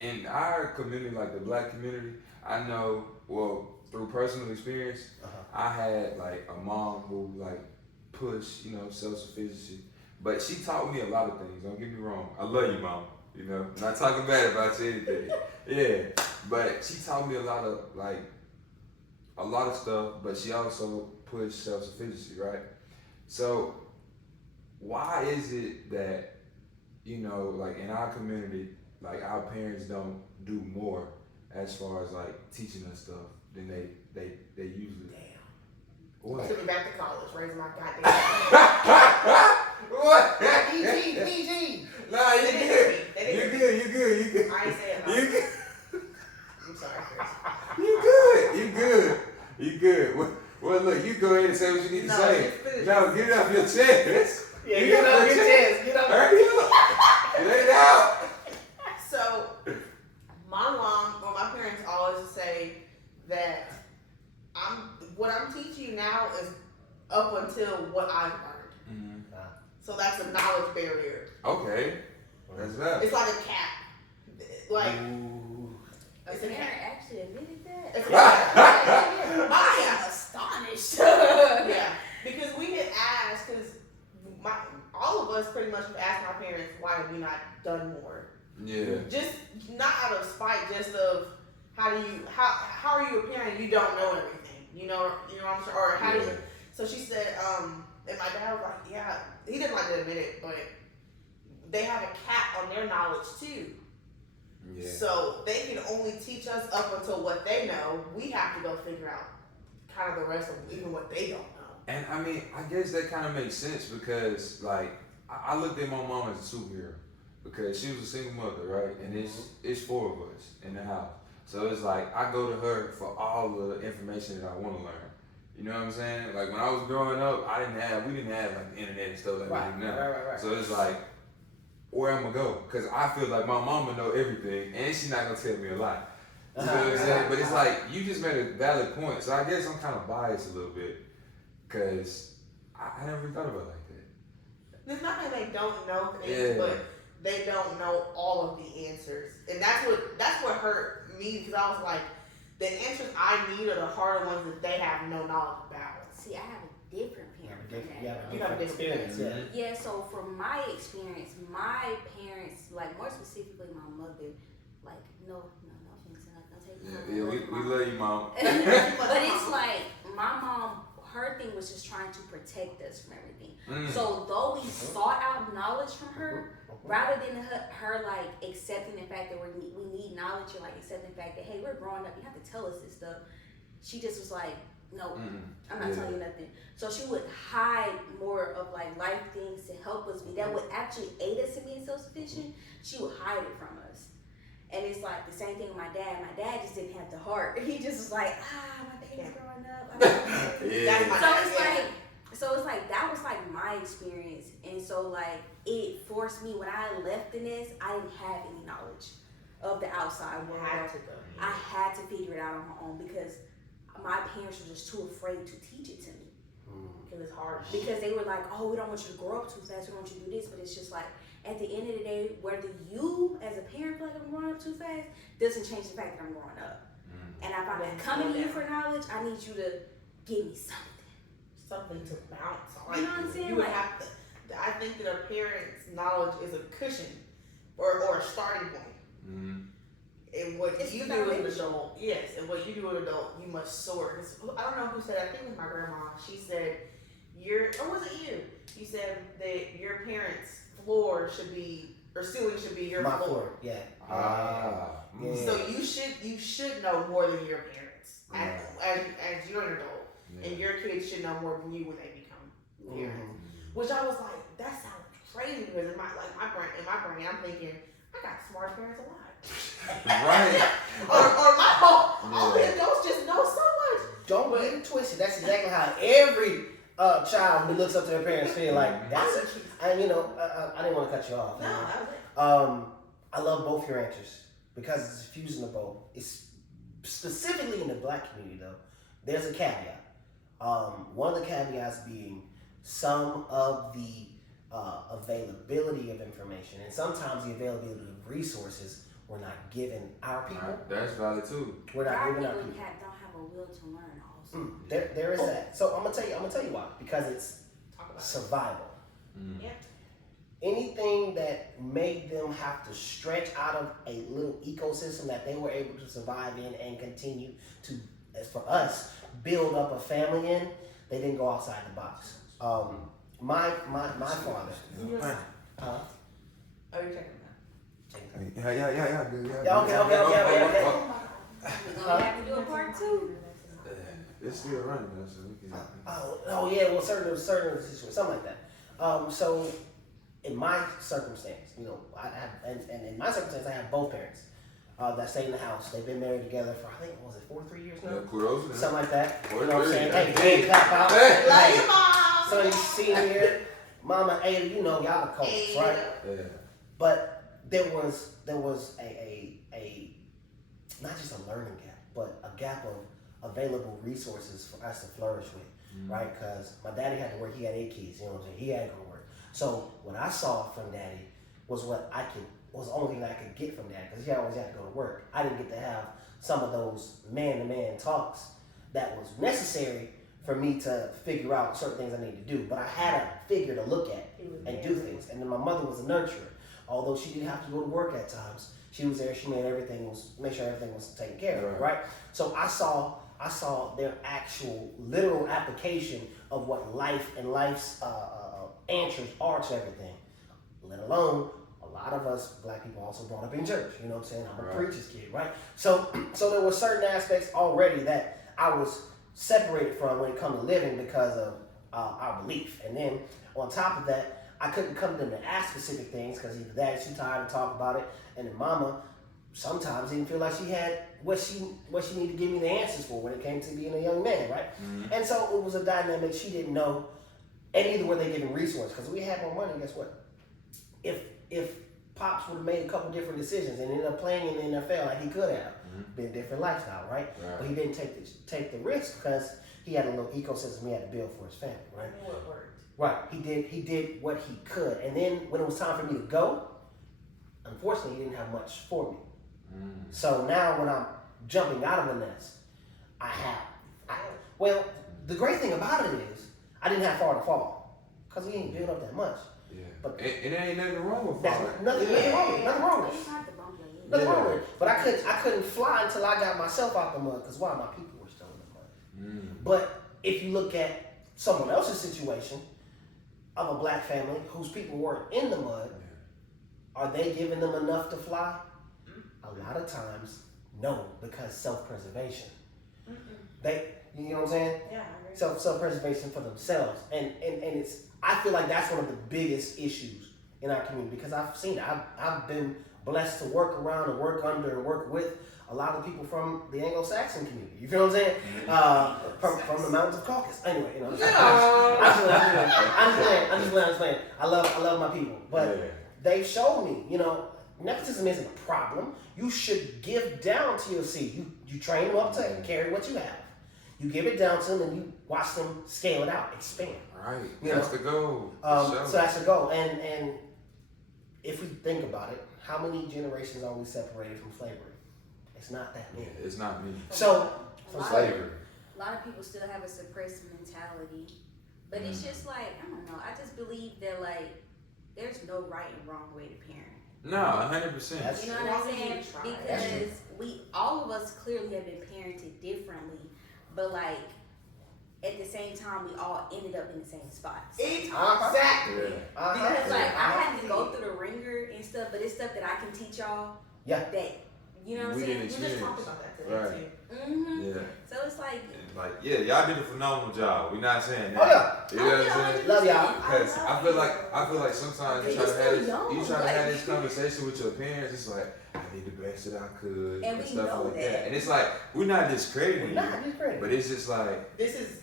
in our community, like the black community, I know, well, through personal experience, I had like a mom who like pushed, self sufficiency. But she taught me a lot of things. Don't get me wrong. I love you, mom. Not talking bad about you anything. Yeah, but she taught me a lot of stuff. But she also pushed self sufficiency, right? So why is it that like in our community, like our parents don't do more as far as like teaching us stuff than they usually. Damn. What? Took me back to college, raising my goddamn hand. What? PG. Nah, you good. You good. I ain't saying You nothing. good. I'm sorry, Chris. You good. Well, look, you go ahead and say what you need to say. just finish. No, get it off your chest. Yeah, get up your chest. Get up. Hurry up. Let it out. So, my parents always say that what I'm teaching you now is up until what I've learned. Mm-hmm. So that's a knowledge barrier. Okay. That's that. It's like a cap. Like, A it's a parent cap. actually admitted that? It's a cap. I am astonished. Yeah, because we get asked, because all of us pretty much have asked my parents, why have we not done more? Yeah. Just not out of spite, just of how are you a parent? You don't know everything. You know what I'm saying? Or how do you? So she said, and my dad was like, yeah, he didn't like to admit it, but they have a cap on their knowledge too. Yeah. So they can only teach us up until what they know. We have to go figure out kind of the rest of even what they don't know. And I mean, I guess that kind of makes sense because, like, I looked at my mom as a superhero because she was a single mother, right? And it's four of us in the house, so it's like I go to her for all the information that I want to learn. You know what I'm saying? Like when I was growing up, we didn't have like the internet and stuff like we do now. Right. So it's like, where I'm gonna go? Because I feel like my mama know everything, and she's not gonna tell me a lie. You know what I'm saying? But it's like you just made a valid point. So I guess I'm kind of biased a little bit. Cause I never really thought about it like that. There's nothing they don't know things, but they don't know all of the answers, and that's what hurt me because I was like, the answers I need are the harder ones that they have no knowledge about. See, I have a different parent from that. You have a different experience. Yeah, so from my experience, my parents, like more specifically my mother, like no offense, don't take Yeah, we love you, mom. But it's like my mom, her thing was just trying to protect us from everything. So though we sought out knowledge from her, rather than her like accepting the fact that we need knowledge, or like accepting the fact that hey, we're growing up, you have to tell us this stuff. She just was like, no, I'm not telling you nothing. So she would hide more of like life things to help us be that would actually aid us in being self-sufficient. She would hide it from us. And it's like the same thing with my dad. My dad just didn't have the heart. He just was like, my baby's growing up. So it's like that was like my experience. And so like it forced me when I left the nest, I didn't have any knowledge of the outside world. I had to figure it out on my own because my parents were just too afraid to teach it to me. Because it's hard. Because they were like, oh, we don't want you to grow up too fast. We don't want you to do this. But it's just like, at the end of the day, whether you as a parent feel like I'm growing up too fast doesn't change the fact that I'm growing up. And if I'm coming to you for knowledge, I need you to give me something to bounce on. You know what I'm saying? You would have to. I think that a parent's knowledge is a cushion or a starting point. And what you do as an adult, yes, and what you do as an adult, you must soar. I don't know who said. I think it was my grandma. She said, or was it you? You said that your parents' floor should be, or ceiling should be your floor. Yeah. So you should know more than your parents as you're an adult, and your kids should know more than you when they become parents. Which I was like, that sounds crazy because in my brain, I'm thinking I got smart parents alive. Right. or my all the adults just know so much. Don't get it twisted. That's exactly how every child who looks up to their parents feel like. That's it. And I didn't want to cut you off. No, that was it. I love both your answers because it's a fusion of both. It's specifically in the black community though. There's a caveat. One of the caveats being some of the availability of information and sometimes the availability of resources we're not giving our people. Right. That's valid too. We're not Our giving our people people. don't have a will to learn also. There is that. So I'm gonna tell you why. Because it's survival. Yeah. Anything that made them have to stretch out of a little ecosystem that they were able to survive in and continue to, as for us, build up a family in, they didn't go outside the box. My father. Oh, you're checking that. Yeah. Okay. We're gonna have to do a part 2. It's still running though, so we can. Oh yeah, well certain situations, something like that. So in my circumstance, I have, and in my circumstance, I have both parents that stay in the house. They've been married together for, I think, was it 3 years now? Yeah, kudos. Something like that. You know what I'm saying? Hey, clap out. Love you, mom. So you senior, Mama Ada, y'all the coach, right? Yeah. But there was a not just a learning gap, but a gap of available resources for us to flourish with, right? Because my daddy had to work. He had 8 kids. You know what I'm saying? He had to go to work. So what I saw from daddy was was the only thing I could get from dad, because he always had to go to work. I didn't get to have some of those man-to-man talks that was necessary for me to figure out certain things I need to do. But I had a figure to look at and do things. And then my mother was a nurturer. Although she didn't have to go to work at times, she was there. She made make sure everything was taken care of, right? So I saw their actual literal application of what life and life's answers are to everything. Let alone, a lot of us black people also brought up in church. You know what I'm saying? I'm a preacher's kid, right? So there were certain aspects already that I was separated from when it comes to living because of our belief. And then on top of that, I couldn't come to them to ask specific things because either daddy's too tired to talk about it, and then mama sometimes didn't feel like she had what she needed to give me the answers for when it came to being a young man, right? Mm-hmm. And so it was a dynamic she didn't know, and neither were they giving resources, because we had more money. Guess what? If Pops would have made a couple different decisions and ended up playing in the NFL like he could have, been a different lifestyle, right? But he didn't take the risk because he had a little ecosystem he had to build for his family, right? What worked? Right. He did what he could, and then when it was time for me to go, unfortunately, he didn't have much for me. So now when I'm jumping out of the nest, well, the great thing about it is I didn't have far to fall because we ain't built up that much. Yeah. But it ain't nothing wrong with falling. Nothing wrong with it. But I couldn't fly until I got myself out the mud, because why? My people were still in the mud. But if you look at someone else's situation of a black family whose people weren't in the mud, are they giving them enough to fly? A lot of times, no, because self-preservation. You know what I'm saying? Yeah, I agree. Self-preservation for themselves, and it's. I feel like that's one of the biggest issues in our community, because I've seen it. I've been blessed to work around and work under and work with a lot of people from the Anglo-Saxon community. You feel what I'm saying? From the mountains of Caucasus. Anyway, I'm just playing. I love my people, but they've shown me, nepotism isn't a problem. You should give down to your seed. You train them up to carry what you have. You give it down to them, and you watch them scale it out, expand. Right. That's the goal. So that's the goal. And if we think about it, how many generations are we separated from slavery? It's not that many. Yeah, it's not many. So from slavery. A lot of people still have a suppressed mentality, but it's just like, I don't know. I just believe that there's no right and wrong way to parent. No, 100%. You know what I'm saying? Because all of us clearly have been parented differently, but at the same time, we all ended up in the same spots. Exactly. Because I had to go through the ringer and stuff, but it's stuff that I can teach y'all. Yeah. That, you know what I'm We saying? didn't We just talked about that today Right. too. Yeah. So it's like, y'all did a phenomenal job. We're not saying that. Oh yeah. You know what I'm saying? Love y'all. Because I feel like sometimes you try to have this conversation with your parents. It's like, I did the best that I could and stuff like that. And it's like, we're not discrediting you, but it's just like this is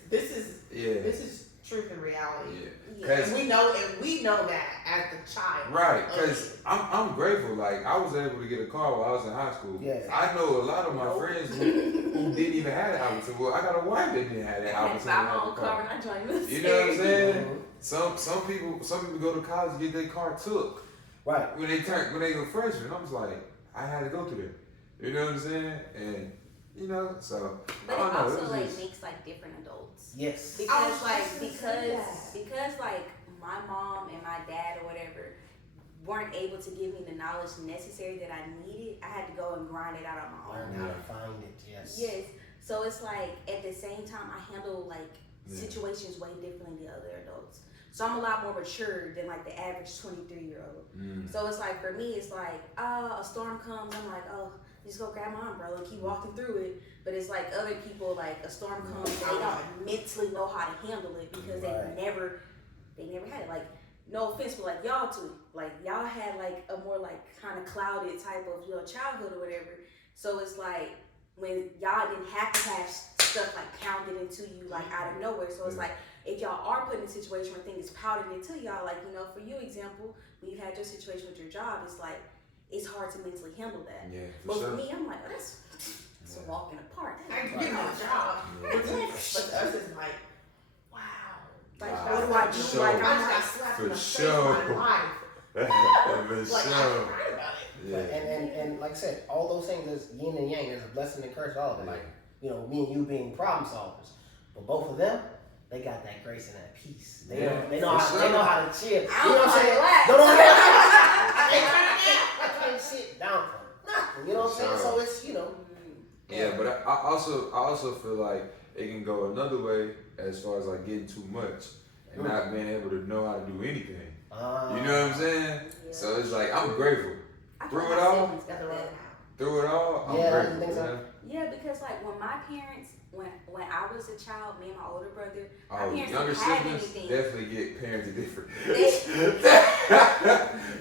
truth and reality. Yeah. And we know that as the child. Right, because I'm grateful. I was able to get a car while I was in high school. Yeah. I know a lot of my friends who didn't even have that opportunity. Well, I got a wife that didn't have that opportunity. I had my own car when I joined the You know what I'm saying? Some people go to college and get their car took. Right. When they go freshmen, I was like, I had to go through that. You know what I'm saying? And you know, so But I don't it know. also It like just, makes like different adults. Yes. Because like my mom and my dad or whatever weren't able to give me the knowledge necessary that I needed. I had to go and grind it out on my own. Learn how to find it. Yes. Yes. So it's like at the same time I handle like situations way differently than other adults. So I'm a lot more mature than like the average 23-year-old. So it's like for me, it's like a storm comes. I'm like, oh, just go grab my umbrella and keep walking through it. But it's like other people, like a storm comes, they don't mentally know how to handle it because they never had it. Like, no offense, but like y'all two, like y'all had like a more like kind of clouded type of childhood or whatever. So it's like when y'all didn't have to have stuff like pounded into you like out of nowhere. So it's like if y'all are put in a situation where things pounded into y'all, like for you example, when you had your situation with your job, it's like it's hard to mentally handle that. Yeah, but for me, I'm like, oh, that's a walk in the park. I get my job. But us is like, wow. Like, Wow. what do I do? Sure. Like, I'm like slapped in the face my life. For Like, I'm sure. crying about it. Yeah. And like I said, all those things is yin and yang. There's a blessing and curse, all of it. Like, me and you being problem solvers. But both of them, they got that grace and that peace. They know how to chill. You know what I'm saying? I can't sit down for nothing. You know what I'm saying? So it's, Yeah, but I also feel like it can go another way as far as like getting too much and not being able to know how to do anything. You know what I'm saying? Yeah. So it's like I'm grateful. Through it all, I'm grateful. Think so? Yeah, because like when my parents, when I was a child, me and my older brother, my parents younger didn't have siblings anything. definitely get parented different. They,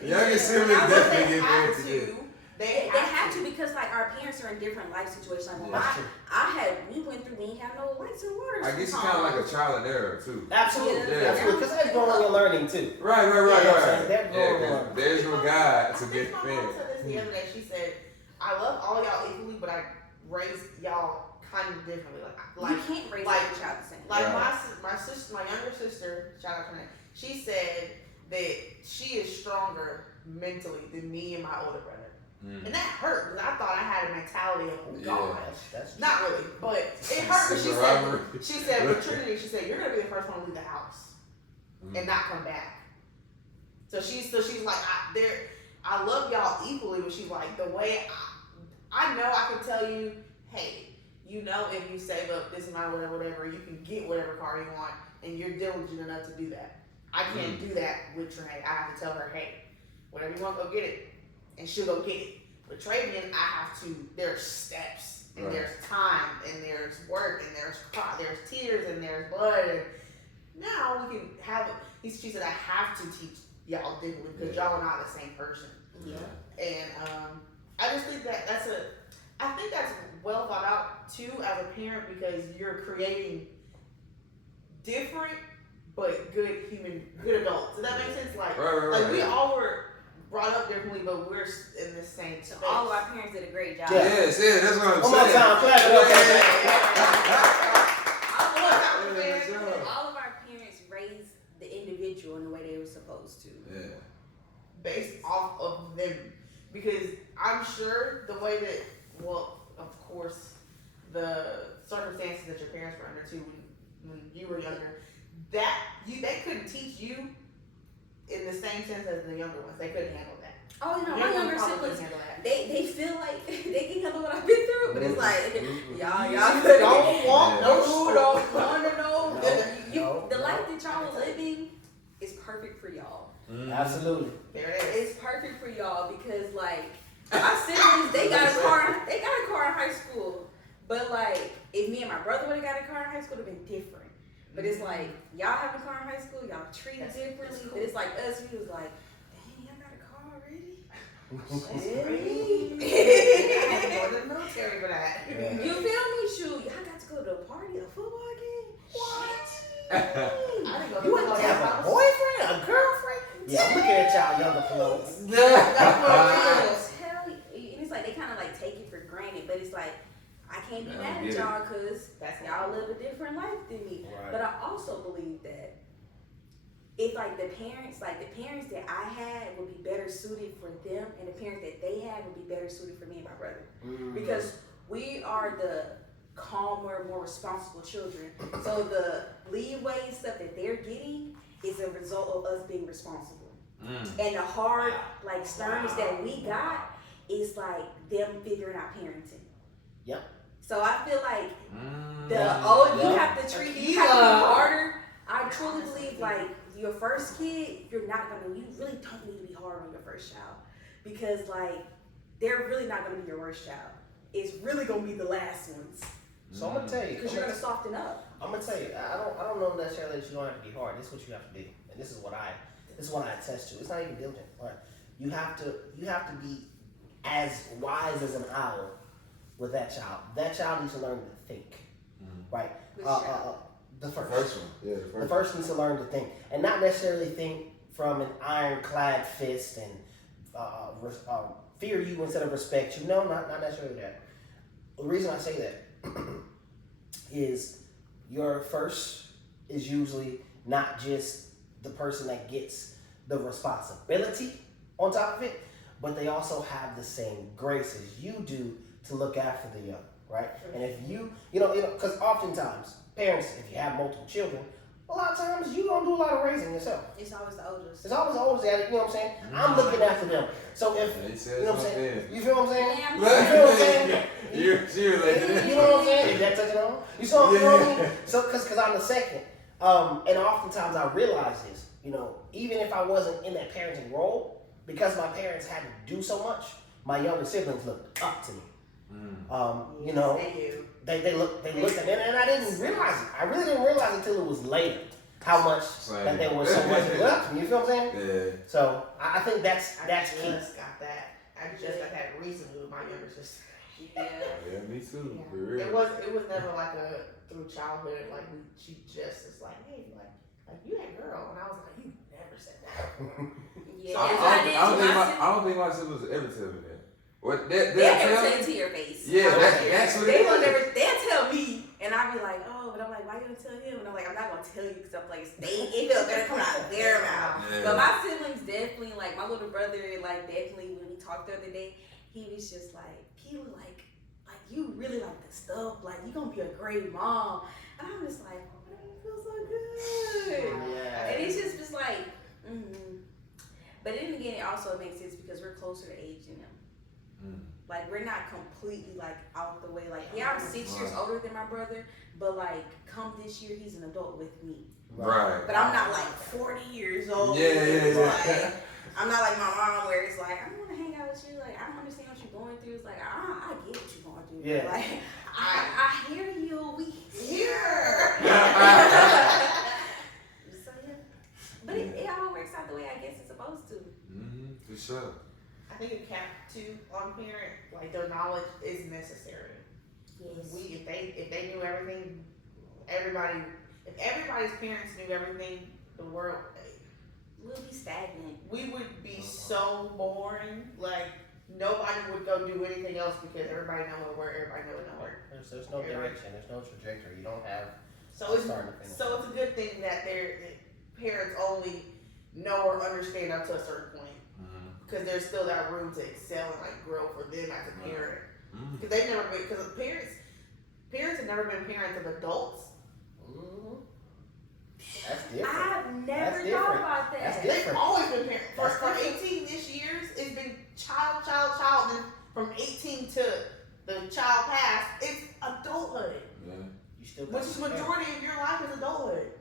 Younger siblings definitely get parented different. They have to because like our parents are in different life situations. Like when we went through, we didn't have no lights and water. I guess it's kind of like a trial and error too. Absolutely, absolutely. Because they're growing and learning too. Right. They're growing and learning. There's no guide to get my mom said this the other day. She said, "I love all y'all equally, but I raised y'all kind of differently. Like you can't raise every child the same. Like my sister, my younger sister, shout out to her. She said that she is stronger mentally than me and my older brother. And that hurt because I thought I had a mentality of, oh God, that's not really, but it hurt. But she said, with Trinity, she said, you're gonna be the first one to leave the house and not come back. So she's like, I love y'all equally, but she's like, the way I know I can tell you, hey, if you save up this amount or whatever, you can get whatever car you want, and you're diligent enough to do that. I can't do that with Trinity. I have to tell her, hey, whatever you want, go get it. And she'll go get it. But Travian, I have to, there's steps, and there's time, and there's work, and there's tears, and there's blood, and now we can have, she said, I have to teach y'all differently, because y'all are not the same person. Yeah. And I just think that's well thought out, too, as a parent, because you're creating different, but good adults. Does that make sense? Like we all were brought up differently, but we're in the same space. All of our parents did a great job. Yes, that's what I'm saying. One more time, clap it up. All of our parents raised the individual in the way they were supposed to. Yeah. Based off of them. Because I'm sure the way that, well, of course, the circumstances that your parents were under too when you were younger, they couldn't teach you in the same sense as the younger ones. They couldn't handle that. Oh, my younger siblings, they feel like they can handle what I've been through, but it's like, y'all don't want the life that y'all are living is perfect for y'all. Absolutely. There it is. It's perfect for y'all because like my siblings, they got a car in high school, but like if me and my brother would have got a car in high school, it would have been different. But it's like, y'all have a car in high school, y'all treated differently. Cool. But it's like us, we was like, dang, y'all got a car already? Really? I had to go to the military for that. Yeah. You feel me? Shoot, y'all got to go to a party, a football game? What? I didn't go to You wouldn't have a boyfriend, a girlfriend? Yeah, I'm looking at y'all younger fellows. And it's like, they kind of like take it for granted, but it's like, I can't be mad at y'all because y'all live a different life than me. Right. But I also believe that if it's like the parents that I had would be better suited for them, and the parents that they had would be better suited for me and my brother. Because we are the calmer, more responsible children. So the leeway and stuff that they're getting is a result of us being responsible. And the hard, like, sternness that we got is like them figuring out parenting. Yep. So I feel like you have to treat you have to be harder. I truly believe like your first kid, you really don't need to be hard on your first child, because like they're really not gonna be your worst child. It's really gonna be the last ones. So I'm gonna tell you, because you're gonna soften up. I'm gonna tell you, I don't know necessarily that you don't have to be hard. This is what you have to do, and this is what I attest to. It's not even diligent. Right? You have to be as wise as an owl with that child. That child needs to learn to think, right? The first one. Yeah, the first needs to learn to think, and not necessarily think from an ironclad fist and fear you instead of respect you. No, not necessarily that. The reason I say that is your first is usually not just the person that gets the responsibility on top of it, but they also have the same grace as you do to look after the young, right? And if you know, because oftentimes parents, if you have multiple children, a lot of times you don't do a lot of raising yourself. It's always the oldest. It's always the oldest, you know what I'm saying? I'm looking after them. So if, you know what I'm saying? You feel what I'm saying? Yeah, You feel what I'm saying? You're like, You know what I'm saying? Is that touching on? You saw what I mean? So, because I'm the second. And oftentimes I realize this, even if I wasn't in that parenting role, because my parents had to do so much, my younger siblings looked up to me. They looked at me, and I didn't realize it. I really didn't realize it until it was later how much that they were so much up to me. You feel what I'm saying? Yeah. So I think that's key. I just got that recently with my younger sister. Yeah, me too. Yeah. For real. It was never like through childhood. Like she just is like, hey, like you that girl, and I was like, you never said that. Yeah, I don't think my siblings ever tell me that. What they'll never say it to your face. Yeah, that's what they will never. They'll tell me, and I'll be like, oh, but I'm like, why you gonna tell him? And I'm like, I'm not gonna tell you because I'm like, it feels better coming out of their mouth. Yeah. But my siblings definitely, like my little brother, like definitely when we talked the other day, he was just like, Keely, like you really like the stuff, like you gonna be a great mom, and I'm just like, oh, it feels so good. Yeah. And it's just like, But then again, it also makes sense because we're closer to age than them. Like we're not completely like out the way. Like I'm 6 years older than my brother, but like come this year he's an adult with me. Right. But I'm not like 40 years old. Yeah. Like, I'm not like my mom where it's like I don't want to hang out with you. Like I don't understand what you're going through. It's like I get what you're going through. Yeah. Like I hear you. We here. So yeah. But it all works out the way I guess it's supposed to. For sure. I think a cap too on parent, like their knowledge is necessary. Yes. If they knew everything, if everybody's parents knew everything, the world we'll be stagnant. We would be so boring. Like nobody would go do anything else because everybody knows where everybody knows nowhere. There's no direction. There's no trajectory. You don't have. So it's a good thing that their parents only know or understand up to a certain point. Because there's still that room to excel and like grow for them as a parent. Because they've never been, because parents have never been parents of adults. That's different. I've never thought about that. That's different. They've always been parents. For 18 this years, it's been child. And from 18 to the child passed, it's adulthood. Yeah. You still which is majority of your life is adulthood.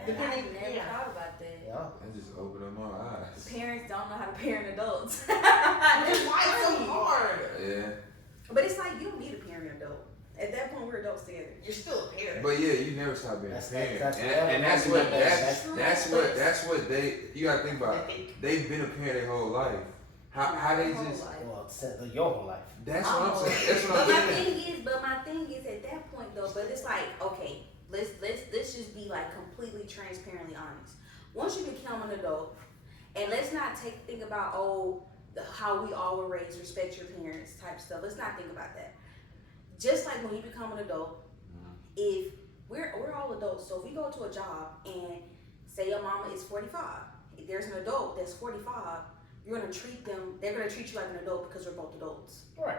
I never thought about that. Yeah. That just opened up my eyes. Parents don't know how to parent adults. Which is why it's so hard. Yeah. But it's like you don't need a parent adult. At that point, we're adults together. You're still a parent. But yeah, you never stop being a parent. That's what they. You gotta think about. They've been a parent their whole life. How they just. Well, your whole life. That's what I'm saying. That's what I'm saying. But my thing is at that point though. But it's like okay. Let's just be like completely transparently honest. Once you become an adult, and let's not think about how we all were raised, respect your parents type stuff. Let's not think about that. Just like when you become an adult, if we're all adults, so if we go to a job and say your mama is 45. If there's an adult that's 45, you're gonna treat them. They're gonna treat you like an adult because we're both adults. Right.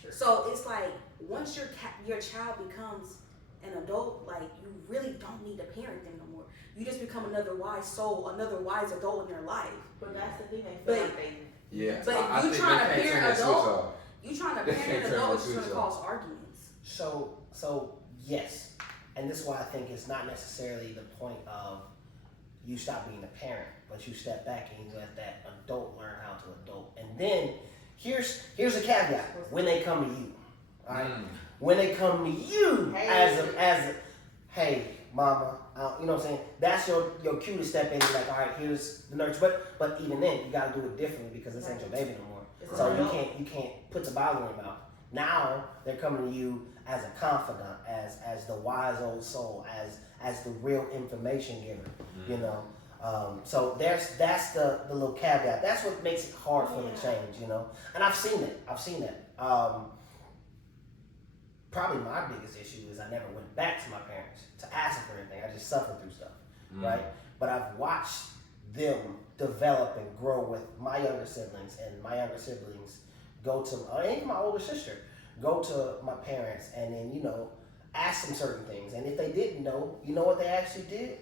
Sure. So it's like once your child becomes an adult, like you really don't need to parent them no more. You just become another wise soul, another wise adult in their life. But that's the thing. They feel like they. Yeah. But I if you think trying they to can't turn parent that adult, switch off. you trying to They parent can't an turn adult, that it's gonna switch cause arguments. So yes, and this is why I think it's not necessarily the point of you stop being a parent, but you step back and you let that adult learn how to adult. And then here's a caveat: when they come to you, all right? When they come to you as a hey, mama, you know what I'm saying? That's your cue to step in and like, all right, here's the nurture. But even then, you gotta do it differently because this ain't your baby no more. So you can't put the Bible in your mouth. Now they're coming to you as a confidant, as the wise old soul, as the real information giver. You know. So that's the little caveat. That's what makes it hard for the change. You know. And I've seen it. Probably my biggest issue is I never went back to my parents to ask them for anything. I just suffered through stuff, right? But I've watched them develop and grow with my younger siblings, and my younger siblings go to, and even my older sister, go to my parents and then, you know, ask them certain things. And if they didn't know, you know what they actually did?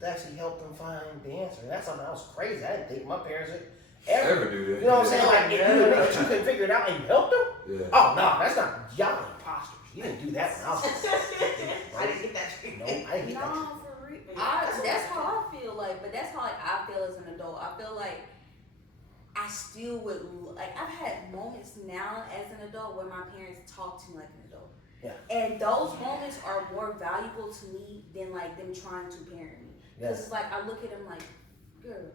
They actually helped them find the answer. And that's something that was crazy. I didn't think my parents would ever do that. You know what I'm saying? Like, if you admit that you couldn't figure it out and you helped them? Yeah. Oh, no, that's not, y'all imposters. You didn't do that when I was I didn't get that treatment. No, I didn't get that. No, for real. That's how I feel like, but that's how like I feel as an adult. I feel like I still would like I've had moments now as an adult where my parents talk to me like an adult. Yeah. And those moments are more valuable to me than like them trying to parent me. Because it's like I look at them like, girl,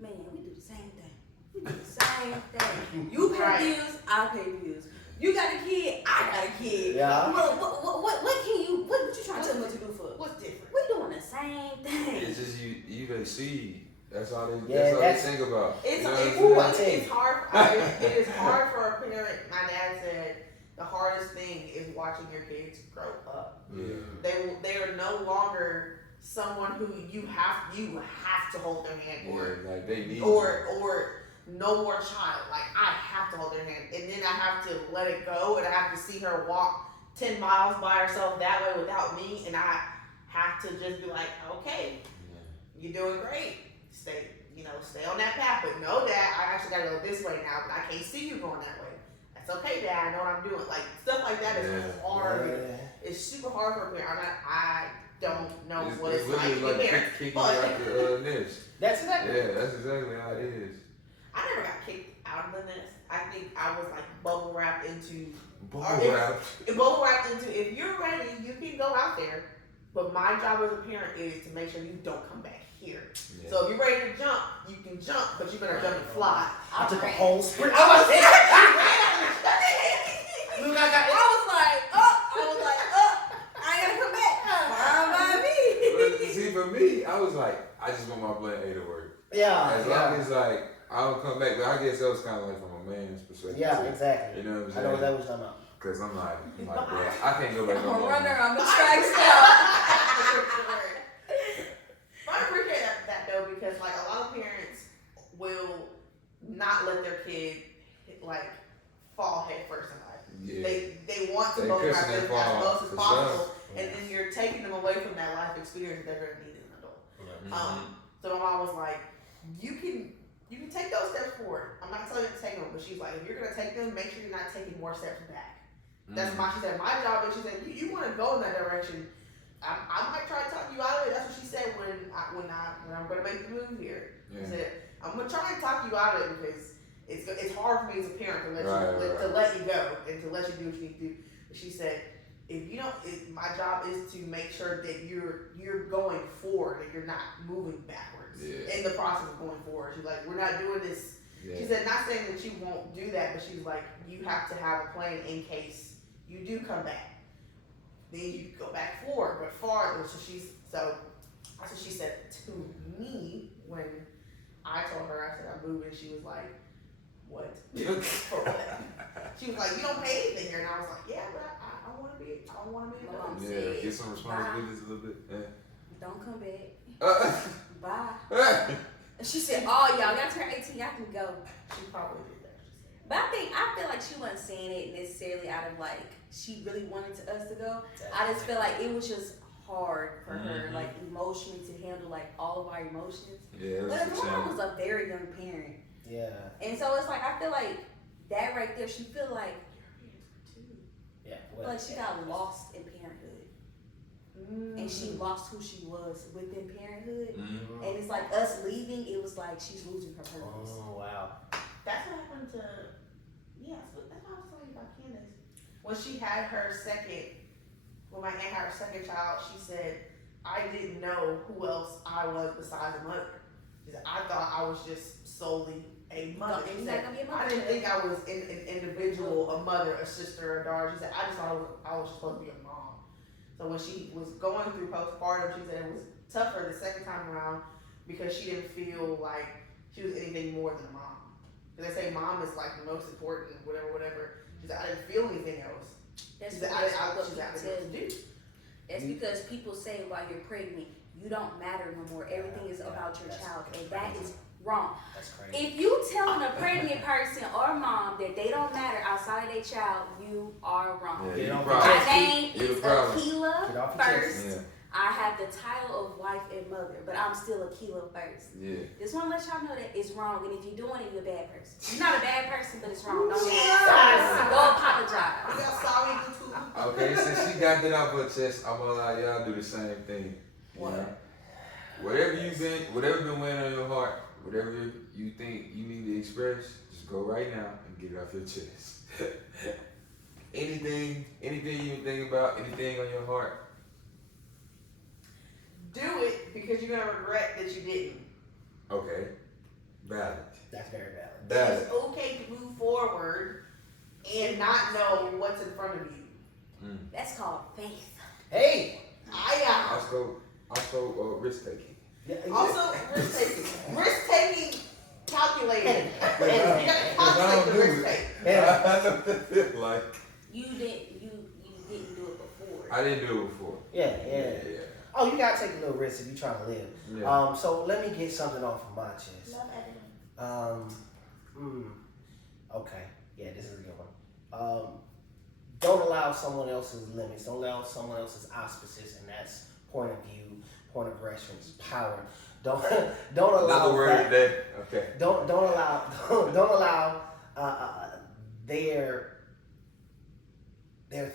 man, we do the same thing. We do the same thing. You pay bills, I pay bills. You got a kid, I got a kid. Yeah. What you trying to tell me to do for? What's different? We doing the same thing. It's just you they see. That's all they think about. It's hard. It is hard for a parent. My dad said the hardest thing is watching your kids grow up. Yeah. They are no longer someone who you have to hold their hand Or like they need or no more child. Like I have to hold their hand, and then I have to let it go, and I have to see her walk 10 miles by herself that way without me, and I have to just be like, okay, you're doing great. Stay on that path, but know that I actually gotta go this way now, but I can't see you going that way. That's okay, Dad. I know what I'm doing. Like stuff like that is hard. Yeah. It's super hard for a parent. I don't know what it's like to be a parent. Kicking you out the nest. That's exactly. Yeah, that's exactly how it is. I never got kicked out of the nest. I think I was like bubble wrapped into. If you're ready, you can go out there. But my job as a parent is to make sure you don't come back here. Yeah. So if you're ready to jump, you can jump, but you better jump and fly. I took a whole sprint. I was like, I gotta come back. Fine by me. But see, for me, I was like, I just want my plan A to work. Yeah. As long as like I don't come back, but I guess that was kind of like from a man's perspective. Yeah, too. exactly. You know what I'm I saying? know what that was talking about. Cause I'm like, bro, I can't go back no I'm a more. runner on the track still. I appreciate that though, because like a lot of parents will not let their kid like fall head first in life. Yeah. They want to They both cushion have that as fall close as for possible, sure. and then you're taking them away from that life experience they're gonna need as an adult. So my mom was like, you can take those steps forward. I'm not telling you to take them, but she's like, if you're gonna take them, make sure you're not taking more steps back. That's she said, my job is, she said, you want to go in that direction. I might try to talk you out of it. That's what she said when I'm going to make the move here. Yeah. She said, I'm going to try and talk you out of it because it's hard for me as a parent to let you go and to let you do what you need to do. But she said, my job is to make sure that you're going forward, that you're not moving backwards in the process of going forward. She's like, we're not doing this. Yeah. She said, not saying that you won't do that, but she's like, you have to have a plan in case you do come back. Then you go back forward, but farther. So that's what she said to me when I told her, I said, I'm moving. She was like, what? For what? She was like, you don't pay anything here. And I was like, yeah, but I want to be a mom. Yeah, get some responsibilities a little bit. Yeah. Don't come back. bye. And she said, oh, y'all turn 18, y'all can go. She probably did that. But I feel like she wasn't saying it necessarily out of like, she really wanted us to go. I just feel like it was just hard for her, like emotionally to handle like all of our emotions. Yeah, but her mom was a very young parent. Yeah. And so it's like, I feel like that right there, she feel like, yeah, well, like she got lost in parenthood. And she lost who she was within parenthood. And it's like us leaving, it was like she's losing her purpose. Oh, wow. That's what happened to, that's what I was telling you about Candace. When she had her second, when my aunt had her second child, she said, I didn't know who else I was besides a mother. She said, I thought I was just solely a mother. She said, I didn't think I was an individual, a mother, a sister, a daughter. She said, I just thought I was supposed to be a mom. So when she was going through postpartum, she said it was tougher the second time around because she didn't feel like she was anything more than a mom. Because they say mom is like the most important, whatever. She said, I didn't feel anything else. That's she said, That's because people say while you're pregnant, you don't matter no more. Everything is about your child. And that is wrong. That's crazy. If you telling a pregnant person or mom that they don't matter outside of their child, you are wrong. Yeah, my name is Akila first. Yeah. I have the title of wife and mother, but I'm still Akila first. Yeah. Just want to let y'all know that it's wrong, and if you're doing it, you're a bad person. You're not a bad person, but it's wrong. Don't do it. Go apologize. Okay, since she got that off her chest, I'm gonna allow y'all to do the same thing. What? Whatever been weighing on your heart, whatever you think you need to express, just go right now and get it off your chest. anything you think about, anything on your heart. Do it because you're gonna regret that you didn't. Okay. Valid. That's very valid. Valid. It's okay to move forward and not know what's in front of you. That's called faith. Hey! Also, risk taking. Yeah, Also, risk taking. Risk taking calculated. You gotta calculate the risk take. I know what that feel like. You didn't do it before. I didn't do it before. Yeah. Oh, you gotta take a little risk if you're trying to live. Yeah. So let me get something off of my chest. Love editing. Okay. Yeah, this is a good one. Don't allow someone else's limits. Don't allow someone else's auspices, and that's point of view, point of reference, power. Don't allow. Another word that, today. Okay. Don't allow their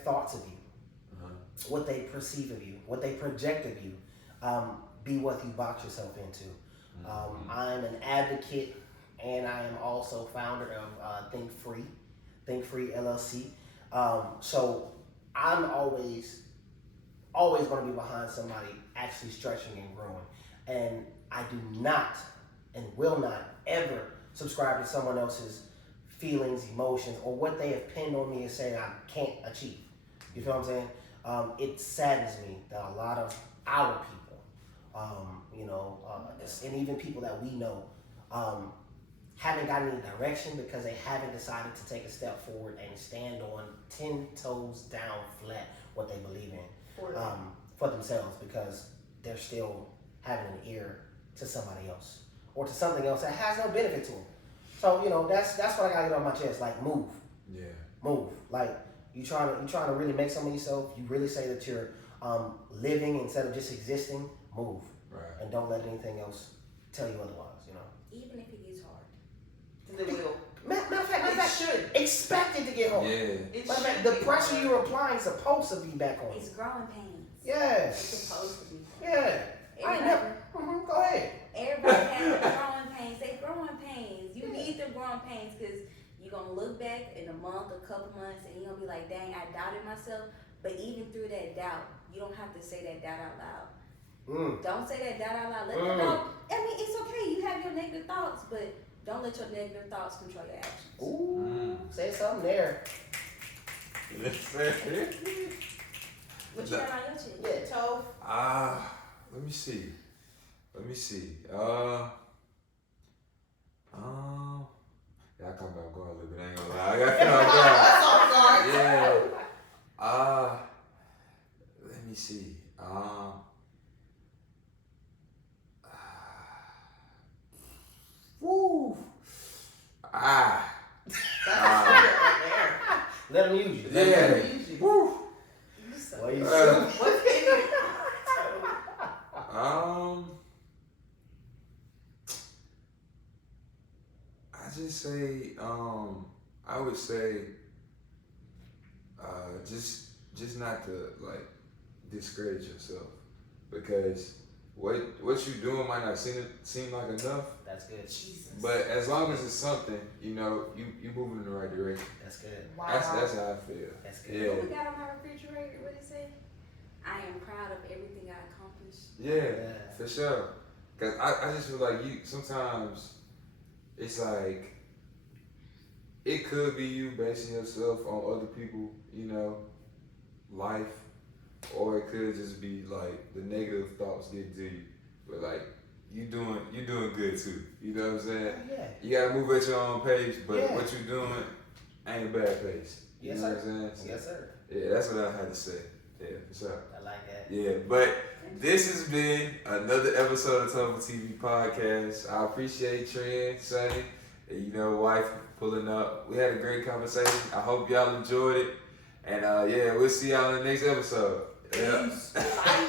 thoughts of you, what they perceive of you, what they project of you, be what you box yourself into. I'm an advocate, and I am also founder of Think Free LLC. So I'm always going to be behind somebody actually stretching and growing, and I do not and will not ever subscribe to someone else's feelings, emotions, or what they have pinned on me and saying I can't achieve. You feel what I'm saying? It saddens me that a lot of our people, and even people that we know, haven't gotten any direction because they haven't decided to take a step forward and stand on 10 toes down flat what they believe in for themselves, because they're still having an ear to somebody else or to something else that has no benefit to them. So that's what I gotta get on my chest. Like, move. Yeah. Move. Like, you trying to really make something of yourself. You really say that you're living instead of just existing. Move. Right. And don't let anything else tell you otherwise. Even if it gets hard. It will. Matter of fact, It should. expect it to get hard. Yeah. Matter of fact, the pressure you're applying is supposed to be back on. It's growing pains. Yes. It's supposed to be. Yeah. I ain't never. Go ahead. Everybody has growing pains. They growing pains. You need the growing pains because you're going to look back in a month, a couple months, and you're going to be like, dang, I doubted myself. But even through that doubt, you don't have to say that doubt out loud. Don't say that doubt out loud. Let them know. I mean, it's okay. You have your negative thoughts, but don't let your negative thoughts control your actions. Ooh, say something there. What you got on your chin? Yeah. Toe. Let me see. Yeah, I come back going a little bit. I ain't gonna lie. I got That's all right. Yeah. Let me see. Let them use you. Yeah. Woo. Well, you What can you I just say, I would say, just not to like discourage yourself, because what you doing might not seem like enough. That's good. Jesus. But as long as it's something, you know, you moving in the right direction. That's good. Wow. That's how I feel. That's good. Yeah. What we got on my refrigerator? What it say? I am proud of everything I accomplished. Yeah, for sure. Cause I just feel like you sometimes it's like it could be you basing yourself on other people, you know, life, or it could just be like the negative thoughts getting to you. But like you doing good too. You know what I'm saying? Yeah. You gotta move at your own pace, but Yeah. what you doing ain't a bad pace. You Yes, know sir. what I'm saying? So, Yes, sir. yeah, that's what I had to say. Yeah, for sure. I like that. Yeah, but this has been another episode of TopherTvPodcast. I appreciate Trent, Sonny, and you know, wife pulling up. We had a great conversation. I hope y'all enjoyed it. And yeah, we'll see y'all in the next episode. Yeah. Peace. Bye.